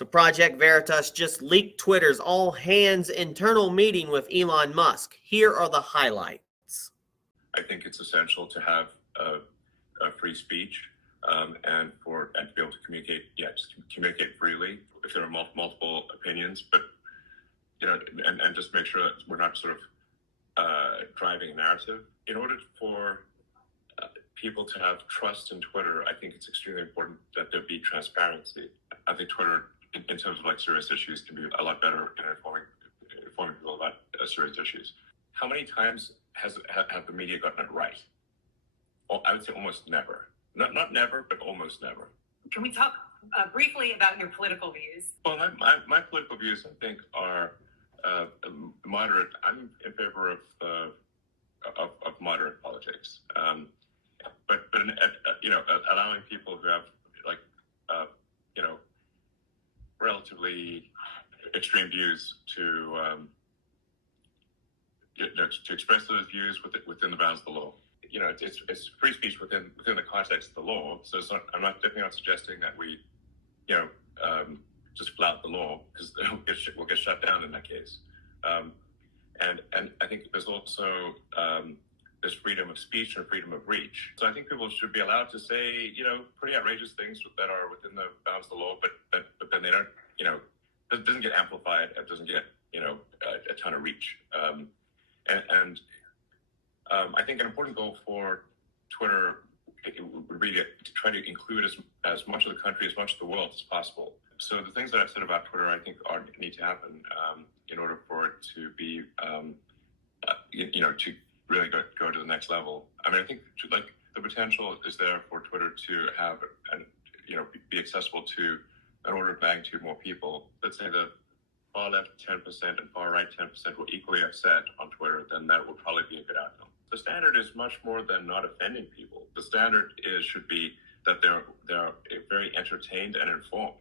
So Project Veritas just leaked Twitter's all-hands internal meeting with Elon Musk. Here are the highlights. I think it's essential to have a free speech and to be able to communicate. Just communicate freely if there are multiple opinions, but and just make sure that we're not sort of driving a narrative. In order for people to have trust in Twitter, I think it's extremely important that there be transparency. I think Twitter, in terms of like serious issues, can be a lot better in informing people about serious issues. How many times have the media gotten it right? Well, I would say almost never. Not never, but almost never. Can we talk briefly about your political views? Well, my political views, I think, are moderate. I'm in favor of moderate politics. But allowing people who have relatively extreme views to express those views within the bounds of the law. It's free speech within the context of the law. So I'm definitely not suggesting that we just flout the law, because we'll get shut down in that case. And I think there's also there's freedom of speech and freedom of reach. So I think people should be allowed to say, pretty outrageous things that are within the bounds of the law, but then they don't, it doesn't get amplified. It doesn't get, a ton of reach. I think an important goal for Twitter would be to try to include as much of the country, as much of the world as possible. So the things that I've said about Twitter, I think need to happen in order for it to be, to really go to the next level. I mean, I think the potential is there for Twitter to have be accessible to an order of magnitude more people. Let's say the far left 10% and far right 10% were equally upset on Twitter, then that would probably be a good outcome. The standard is much more than not offending people. The standard should be that they're very entertained and informed.